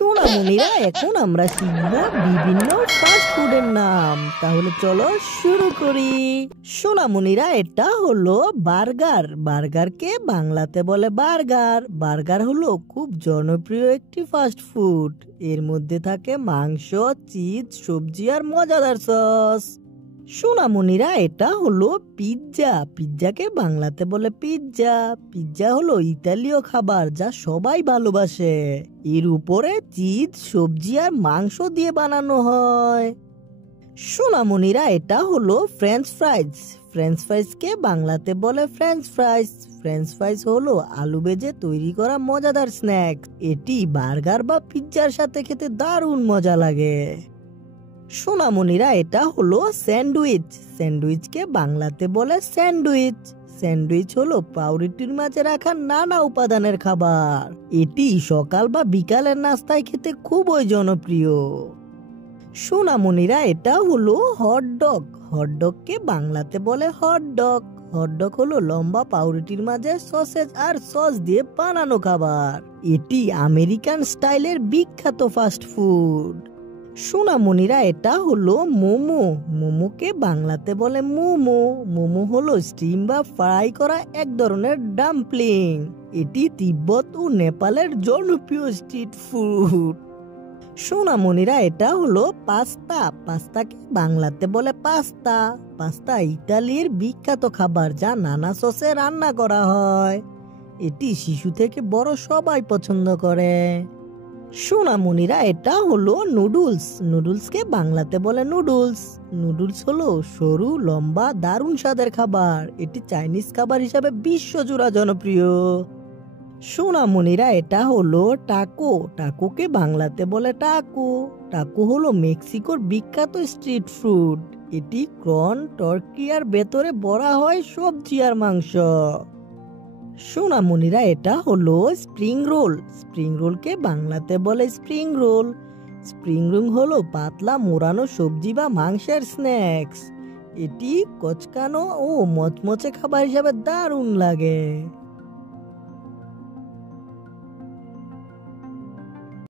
সোনামণিরা এখন আমরা শিখব বিভিন্ন ফাস্ট ফুডের নাম। তাহলে চলো শুরু করি। সোনামণিরা এটা হলো বার্গার। বার্গারকে বাংলাতে বলে বার্গার। বার্গার হলো খুব জনপ্রিয় একটি ফাস্ট ফুড। এর মধ্যে থাকে মাংস, চিজ, সবজি আর মজাদার সস। সোনামণিরা এটা হলো পিৎজা। পিৎজাকে বাংলাতে বলে পিৎজা। পিৎজা হলো ইতালীয় খাবার যা সবাই ভালোবাসে। এর উপরে চিজ, সবজি আর মাংস দিয়ে বানানো হয়। সোনামণিরা এটা হলো ফ্রেঞ্চ ফ্রাইজ। ফ্রেঞ্চ ফ্রাইজকে বাংলাতে বলে ফ্রেঞ্চ ফ্রাইজ। ফ্রেঞ্চ ফ্রাইজ হলো আলু ভেজে তৈরি করা মজাদার স্ন্যাক্স। এটি বার্গার বা পিৎজার সাথে খেতে দারুণ মজা লাগে। সোনামণিরা এটা হলো স্যান্ডউইচ। স্যান্ডউইচকে বাংলাতে বলে স্যান্ডউইচ। স্যান্ডউইচ হলো পাউরুটির মাঝে রাখা নানা উপাদানের খাবার। এটি সকাল বা বিকালের নাস্তায় খেতে খুবই জনপ্রিয়। সোনামণিরা এটা হলো হটডগ। হটডগকে বাংলাতে বলে হটডগ। হটডগ হলো লম্বা পাউরুটির মাঝে সসেজ আর সস দিয়ে বানানো খাবার। এটি আমেরিকান স্টাইলের বিখ্যাত ফাস্ট ফুড। সোনামণিরা এটা হলো মোমো। মোমোকে বাংলাতে বলে মোমো। মোমো হলো স্টিম বা ফ্রাই করা এক ধরনের ডাম্পলিং। এটি তিব্বত ও নেপালের জনপ্রিয় স্ট্রিট ফুড। সোনামণিরা এটা হলো পাস্তা। পাস্তাকে বাংলাতে বলে পাস্তা। পাস্তা ইতালির বিখ্যাত খাবার যা নানা সসে রান্না করা হয়। এটি শিশু থেকে বড় সবাই পছন্দ করে। সোনামণিরা এটা হলো নুডলস। নুডলসকে বাংলাতে বলে নুডলস। নুডলস হলো সরু, লম্বা, দারুণ স্বাদের খাবার। এটি চাইনিজ খাবার হিসাবে বিশ্বজুড়ে জনপ্রিয়। সোনামণিরা এটা হলো টাকো। টাকোকে বাংলাতে বলে টাকো। টাকো হলো মেক্সিকোর বিখ্যাত স্ট্রিট ফুড। এটি কর্ন, টার্কি আর ভেতরে ভরা হয় সবজি আর মাংস। সোনামণিরা এটা হলো স্প্রিং রোল। স্প্রিং রোলকে বাংলাতে বলে স্প্রিং রোল। স্প্রিং রোল হলো পাতলা মোড়ানো সবজি বা মাংসের স্ন্যাক্স। এটি কচকানো ও মচমচে খাবার হিসাবে দারুণ লাগে।